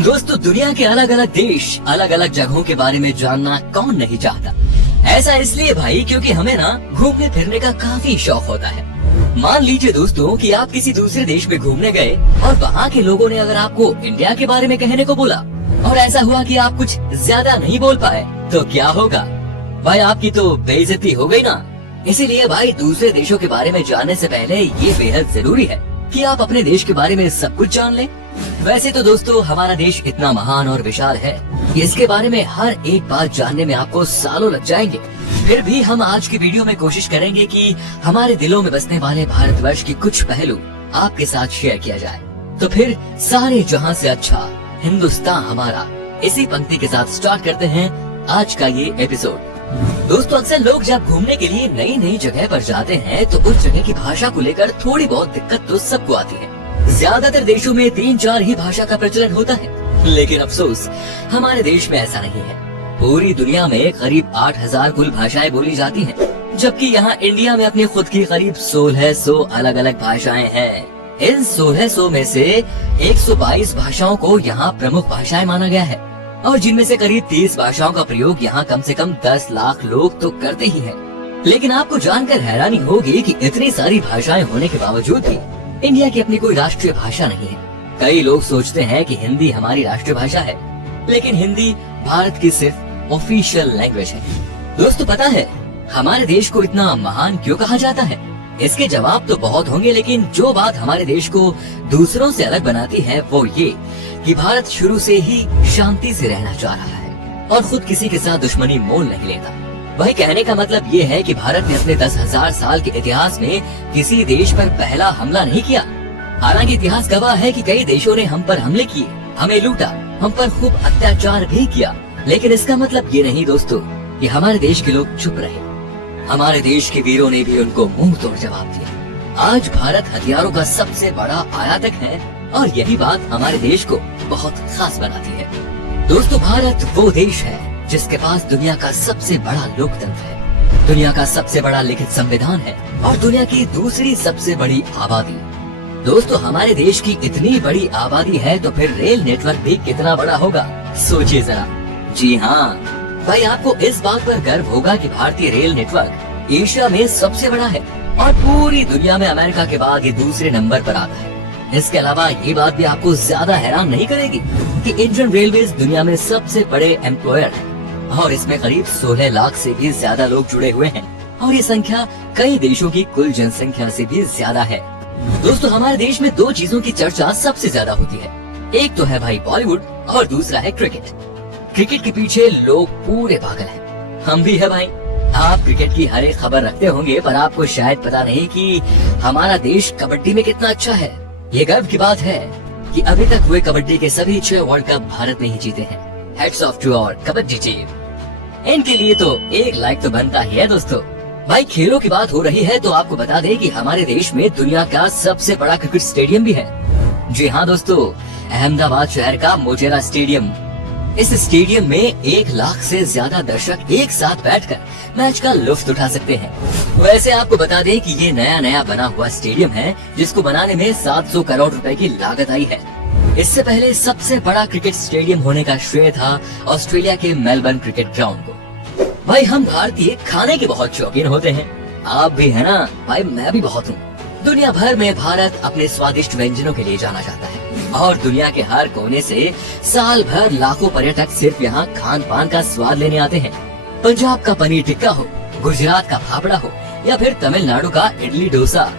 दोस्तों, दुनिया के अलग अलग देश, अलग अलग जगहों के बारे में जानना कौन नहीं चाहता। ऐसा इसलिए भाई क्योंकि हमें ना घूमने फिरने का काफी शौक होता है। मान लीजिए दोस्तों कि आप किसी दूसरे देश में घूमने गए और वहाँ के लोगों ने अगर आपको इंडिया के बारे में कहने को बोला और ऐसा हुआ कि आप कुछ ज्यादा नहीं बोल पाए, तो क्या होगा भाई? आपकी तो बेइज्जती हो गई ना। इसीलिए भाई दूसरे देशों के बारे में जानने से पहले ये बेहद जरूरी है कि आप अपने देश के बारे में सब कुछ जान लें। वैसे तो दोस्तों हमारा देश इतना महान और विशाल है कि इसके बारे में हर एक बात जानने में आपको सालों लग जाएंगे। फिर भी हम आज की वीडियो में कोशिश करेंगे कि हमारे दिलों में बसने वाले भारतवर्ष के कुछ पहलू आपके साथ शेयर किया जाए। तो फिर सारे जहां से अच्छा हिंदुस्तान हमारा, इसी पंक्ति के साथ स्टार्ट करते हैं आज का ये एपिसोड। दोस्तों, अक्सर लोग जब घूमने के लिए नई नई जगह पर जाते हैं तो उस जगह की भाषा को लेकर थोड़ी बहुत दिक्कत तो सबको आती है। ज्यादातर देशों में 3-4 ही भाषा का प्रचलन होता है, लेकिन अफसोस हमारे देश में ऐसा नहीं है। पूरी दुनिया में करीब 8000 कुल भाषाएं बोली जाती हैं, जबकि यहाँ इंडिया में अपनी खुद की करीब 1600 अलग अलग भाषाएं हैं। इन 1600 में से 122 भाषाओं को यहाँ प्रमुख भाषाएं माना गया है और जिनमें से करीब 30 भाषाओं का प्रयोग यहाँ कम से कम 10 लाख लोग तो करते ही हैं। लेकिन आपको जानकर हैरानी होगी कि इतनी सारी भाषाएं होने के बावजूद भी इंडिया की अपनी कोई राष्ट्रीय भाषा नहीं है। कई लोग सोचते हैं कि हिंदी हमारी राष्ट्रीय भाषा है, लेकिन हिंदी भारत की सिर्फ ऑफिशियल लैंग्वेज है। दोस्तों, पता है हमारे देश को इतना महान क्यों कहा जाता है? इसके जवाब तो बहुत होंगे, लेकिन जो बात हमारे देश को दूसरों से अलग बनाती है वो ये कि भारत शुरू से ही शांति से रहना चाह रहा है और खुद किसी के साथ दुश्मनी मोल नहीं लेता। वही कहने का मतलब ये है कि भारत ने अपने 10,000 साल के इतिहास में किसी देश पर पहला हमला नहीं किया। हालांकि इतिहास गवाह है कि कई देशों ने हम पर हमले किए, हमें लूटा, हम पर खूब अत्याचार भी किया, लेकिन इसका मतलब ये नहीं दोस्तों कि हमारे देश के लोग चुप रहे। हमारे देश के वीरों ने भी उनको मुंह तोड़ जवाब दिया। आज भारत हथियारों का सबसे बड़ा आयातक है और यही बात हमारे देश को बहुत खास बनाती है। दोस्तों, भारत वो देश है जिसके पास दुनिया का सबसे बड़ा लोकतंत्र है, दुनिया का सबसे बड़ा लिखित संविधान है और दुनिया की दूसरी सबसे बड़ी आबादी। दोस्तों, हमारे देश की इतनी बड़ी आबादी है तो फिर रेल नेटवर्क भी कितना बड़ा होगा, सोचिए जरा। जी हाँ भाई, आपको इस बात पर गर्व होगा कि भारतीय रेल नेटवर्क एशिया में सबसे बड़ा है और पूरी दुनिया में अमेरिका के बाद ये दूसरे नंबर पर आता है। इसके अलावा ये बात भी आपको ज्यादा हैरान नहीं करेगी कि इंडियन रेलवेज दुनिया में सबसे बड़े एम्प्लॉयर है और इसमें करीब 16 लाख से भी ज्यादा लोग जुड़े हुए हैं और ये संख्या कई देशों की कुल जनसंख्या से भी ज्यादा है। दोस्तों, हमारे देश में 2 चीजों की चर्चा सबसे ज्यादा होती है। एक तो है भाई बॉलीवुड और दूसरा है क्रिकेट। क्रिकेट के पीछे लोग पूरे पागल हैं, हम भी है भाई। आप क्रिकेट की हर एक खबर रखते होंगे, पर आपको शायद पता नहीं कि हमारा देश कबड्डी में कितना अच्छा है। ये गर्व की बात है कि अभी तक हुए कबड्डी के सभी 6 वर्ल्ड कप भारत ने ही जीते हैं। Heads off to our kabaddi team. इनके लिए तो एक लाइक तो बनता ही है। दोस्तों, भाई खेलों की बात हो रही है तो आपको बता दें कि हमारे देश में दुनिया का सबसे बड़ा क्रिकेट स्टेडियम भी है। जी हाँ दोस्तों, अहमदाबाद शहर का मोटेरा स्टेडियम। इस स्टेडियम में 1 लाख से ज्यादा दर्शक एक साथ बैठकर मैच का लुत्फ उठा सकते हैं। वैसे आपको बता दें कि ये नया बना हुआ स्टेडियम है जिसको बनाने में 700 करोड़ रुपए की लागत आई है। इससे पहले सबसे बड़ा क्रिकेट स्टेडियम होने का श्रेय था ऑस्ट्रेलिया के मेलबर्न क्रिकेट ग्राउंड को। भाई, हम भारतीय खाने के बहुत शौकीन होते हैं, आप भी है ना भाई? मैं भी बहुत हूँ। दुनिया भर में भारत अपने स्वादिष्ट व्यंजनों के लिए जाना जाता है और दुनिया के हर कोने से साल भर लाखों पर्यटक सिर्फ यहाँ खान पान का स्वाद लेने आते हैं। पंजाब का पनीर टिक्का हो, गुजरात का फाफड़ा हो या फिर तमिलनाडु का इडली डोसा,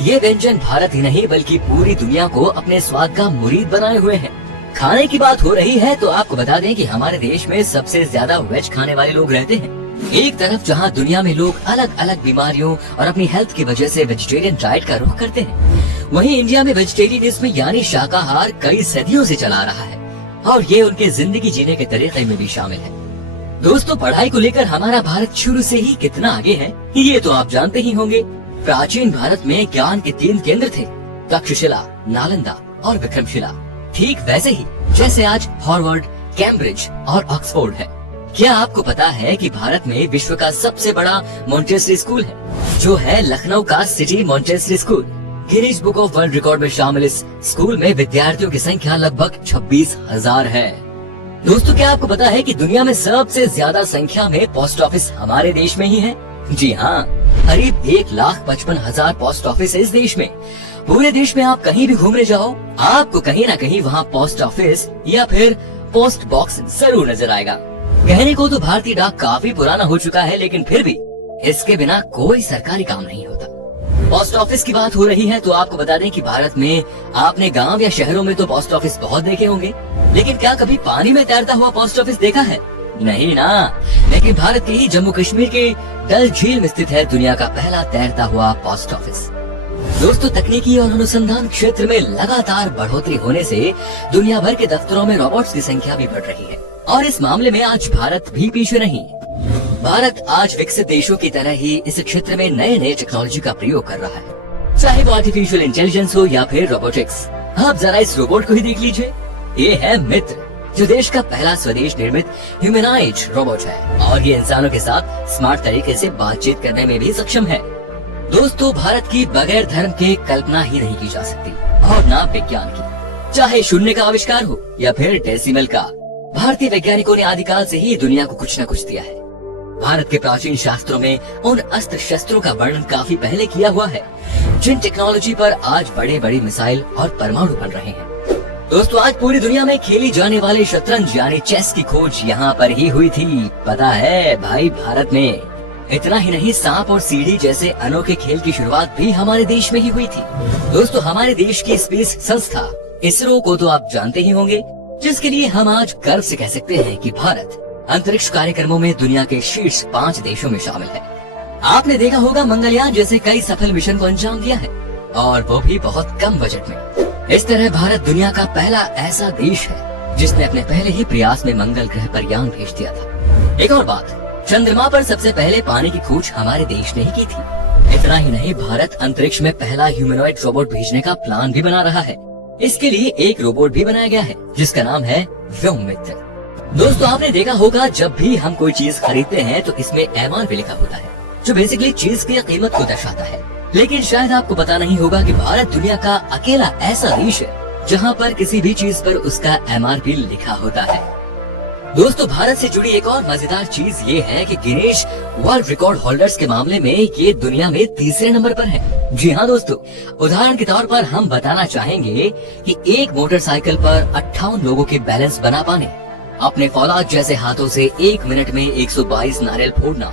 ये व्यंजन भारत ही नहीं बल्कि पूरी दुनिया को अपने स्वाद का मुरीद बनाए हुए हैं। खाने की बात हो रही है तो आपको बता दें कि हमारे देश में सबसे ज्यादा वेज खाने वाले लोग रहते हैं। एक तरफ जहां दुनिया में लोग अलग अलग बीमारियों और अपनी हेल्थ की वजह से वेजिटेरियन डाइट का रुख करते हैं, वहीं इंडिया में वेजिटेरियनिज्म यानी शाकाहार कई सदियों से चला रहा है और ये उनके जिंदगी जीने के तरीके में भी शामिल है। दोस्तों, पढ़ाई को लेकर हमारा भारत शुरू से ही कितना आगे है ये तो आप जानते ही होंगे। प्राचीन भारत में ज्ञान के 3 केंद्र थे, तक्षशिला, नालंदा और विक्रमशिला। ठीक वैसे ही जैसे आज हार्वर्ड, कैम्ब्रिज और ऑक्सफोर्ड है। क्या आपको पता है कि भारत में विश्व का सबसे बड़ा मॉन्टेसरी स्कूल है जो है लखनऊ का city Montessori school. Guinness book of world record में शामिल इस स्कूल में विद्यार्थियों की संख्या लगभग 26,000 है। दोस्तों, क्या आपको पता है कि दुनिया में सबसे ज्यादा संख्या में पोस्ट ऑफिस हमारे देश में ही है? जी हाँ, करीब 1,55,000 पोस्ट ऑफिस है इस देश में। पूरे देश में आप कहीं भी घूमने जाओ, आपको कहीं ना कहीं वहाँ पोस्ट ऑफिस या फिर पोस्ट बॉक्स जरूर नजर आएगा। कहने को तो भारतीय डाक काफी पुराना हो चुका है, लेकिन फिर भी इसके बिना कोई सरकारी काम नहीं होता। पोस्ट ऑफिस की बात हो रही है तो आपको बता दें कि भारत में आपने गांव या शहरों में तो पोस्ट ऑफिस बहुत देखे होंगे, लेकिन क्या कभी पानी में तैरता हुआ पोस्ट ऑफिस देखा है? नहीं ना। लेकिन भारत के ही जम्मू कश्मीर के डल झील में स्थित है दुनिया का पहला तैरता हुआ पोस्ट ऑफिस। दोस्तों, तकनीकी और अनुसंधान क्षेत्र में लगातार बढ़ोतरी होने से दुनिया भर के दफ्तरों में रोबोट्स की संख्या भी बढ़ रही है और इस मामले में आज भारत भी पीछे नहीं। भारत आज विकसित देशों की तरह ही इस क्षेत्र में नए नए टेक्नोलॉजी का प्रयोग कर रहा है, चाहे वो आर्टिफिशियल इंटेलिजेंस हो या फिर रोबोटिक्स। आप जरा इस रोबोट को ही देख लीजिए। ये है मित्र, जो देश का पहला स्वदेश निर्मित ह्यूमनॉइड रोबोट है और ये इंसानों के साथ स्मार्ट तरीके से बातचीत करने में भी सक्षम है। दोस्तों, भारत की बगैर धर्म के कल्पना ही नहीं की जा सकती और ना विज्ञान की। चाहे शून्य का आविष्कार हो या फिर डेसिमल का, भारतीय वैज्ञानिकों ने आदिकाल से ही दुनिया को कुछ न कुछ दिया है। भारत के प्राचीन शास्त्रों में उन अस्त्र शस्त्रों का वर्णन काफी पहले किया हुआ है, जिन टेक्नोलॉजी पर आज बड़े बड़े मिसाइल और परमाणु बन रहे हैं। दोस्तों, आज पूरी दुनिया में खेली जाने वाले शतरंज यानी चेस की खोज यहाँ पर ही हुई थी। पता है भाई, भारत में। इतना ही नहीं, सांप और सीढ़ी जैसे अनोखे खेल की शुरुआत भी हमारे देश में ही हुई थी। दोस्तों, हमारे देश की स्पेस संस्था इसरो को तो आप जानते ही होंगे, जिसके लिए हम आज गर्व से कह सकते हैं कि भारत अंतरिक्ष कार्यक्रमों में दुनिया के शीर्ष 5 देशों में शामिल है। आपने देखा होगा मंगलयान जैसे कई सफल मिशन को अंजाम दिया है, और वो भी बहुत कम बजट में। इस तरह भारत दुनिया का पहला ऐसा देश है जिसने अपने पहले ही प्रयास में मंगल ग्रह पर यान भेज दिया था। एक और बात, चंद्रमा पर सबसे पहले पानी की खोज हमारे देश ने ही की थी। इतना ही नहीं, भारत अंतरिक्ष में पहला ह्यूमनॉइड रोबोट भेजने का प्लान भी बना रहा है। इसके लिए एक रोबोट भी बनाया गया है जिसका नाम है व्योममित्र। दोस्तों, आपने देखा होगा जब भी हम कोई चीज खरीदते हैं तो इसमें MRP लिखा होता है, जो बेसिकली चीज की कीमत को दर्शाता है। लेकिन शायद आपको पता नहीं होगा कि भारत दुनिया का अकेला ऐसा देश है जहां पर किसी भी चीज पर उसका MRP लिखा होता है। दोस्तों, भारत से जुड़ी एक और मजेदार चीज ये है कि गिनीज वर्ल्ड रिकॉर्ड होल्डर्स के मामले में ये दुनिया में तीसरे नंबर पर है। जी हाँ दोस्तों, उदाहरण के तौर पर हम बताना चाहेंगे कि एक मोटरसाइकिल पर 58 लोगों के बैलेंस बना पाने, अपने फौलाद जैसे हाथों से 1 मिनट में 122 नारियल फोड़ना,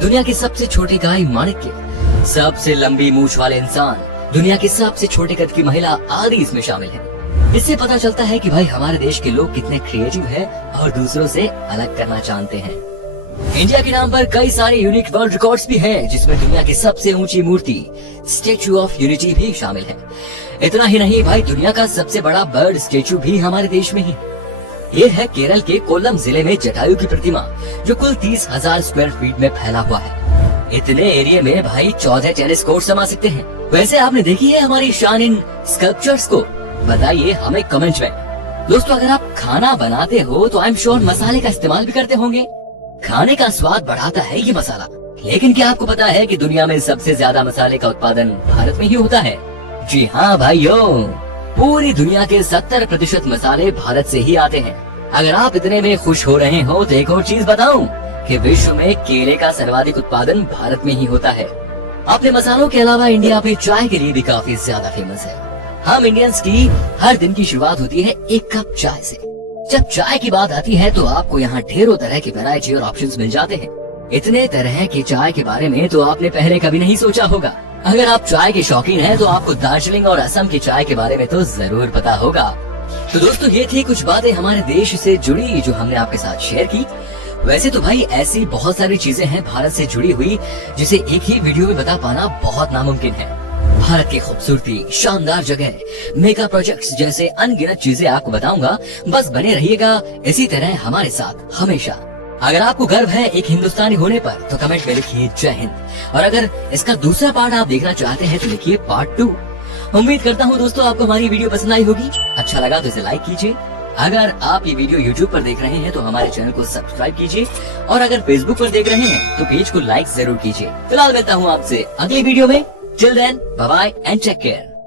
दुनिया की सबसे छोटी गाय माणिक्य, सबसे लंबी मूंछ वाले इंसान, दुनिया की सबसे छोटे कद की महिला आदि इसमें शामिल है। इससे पता चलता है कि भाई हमारे देश के लोग कितने क्रिएटिव हैं और दूसरों से अलग करना जानते हैं। इंडिया के नाम पर कई सारे यूनिक वर्ल्ड रिकॉर्ड्स भी हैं, जिसमें दुनिया की सबसे ऊंची मूर्ति स्टेच्यू ऑफ यूनिटी भी शामिल है। इतना ही नहीं भाई, दुनिया का सबसे बड़ा बर्ड स्टेच्यू भी हमारे देश में ही। ये है केरल के कोल्लम जिले में जटायु की प्रतिमा, जो कुल 30,000 स्क्वायर फीट में फैला हुआ है। इतने एरिया में भाई 14 टेनिस कोर्ट समा सकते हैं। वैसे आपने देखी है हमारी शान इन स्कल्पचर्स को? बताइए हमें कमेंट में। दोस्तों, अगर आप खाना बनाते हो तो आई एम श्योर मसाले का इस्तेमाल भी करते होंगे। खाने का स्वाद बढ़ाता है ये मसाला, लेकिन क्या आपको पता है कि दुनिया में सबसे ज्यादा मसाले का उत्पादन भारत में ही होता है? जी हाँ भाइयों, पूरी दुनिया के 70% मसाले भारत से ही आते हैं। अगर आप इतने में खुश हो रहे हो तो एक और चीज बताऊं कि विश्व में केले का सर्वाधिक उत्पादन भारत में ही होता है। अपने मसालों के अलावा इंडिया में चाय के लिए भी काफी ज्यादा फेमस है। हम इंडियंस की हर दिन की शुरुआत होती है एक कप चाय से। जब चाय की बात आती है तो आपको यहाँ ढेरों तरह की वैरायटी और ऑप्शंस मिल जाते हैं। इतने तरह की चाय के बारे में तो आपने पहले कभी नहीं सोचा होगा। अगर आप चाय के शौकीन हैं तो आपको दार्जिलिंग और असम की चाय के बारे में तो जरूर पता होगा। तो दोस्तों, ये थी कुछ बातें हमारे देश से जुड़ी जो हमने आपके साथ शेयर की। वैसे तो भाई ऐसी बहुत सारी चीजें हैं भारत से जुड़ी हुई जिसे एक ही वीडियो में बता पाना बहुत नामुमकिन है। भारत की खूबसूरती, शानदार जगह, मेगा प्रोजेक्ट्स जैसे अनगिनत चीजें आपको बताऊंगा। बस बने रहिएगा इसी तरह हमारे साथ हमेशा। अगर आपको गर्व है एक हिंदुस्तानी होने पर तो कमेंट में लिखिए जय हिंद, और अगर इसका दूसरा पार्ट आप देखना चाहते हैं तो लिखिए पार्ट 2। उम्मीद करता हूँ दोस्तों आपको हमारी वीडियो पसंद आई होगी। अच्छा लगा तो इसे लाइक कीजिए। अगर आप ये वीडियो YouTube पर देख रहे हैं तो हमारे चैनल को सब्सक्राइब कीजिए, और अगर Facebook पर देख रहे हैं तो पेज को लाइक जरूर कीजिए। फिलहाल मिलता हूँ आपसे अगली वीडियो में। Till then, bye bye and take care.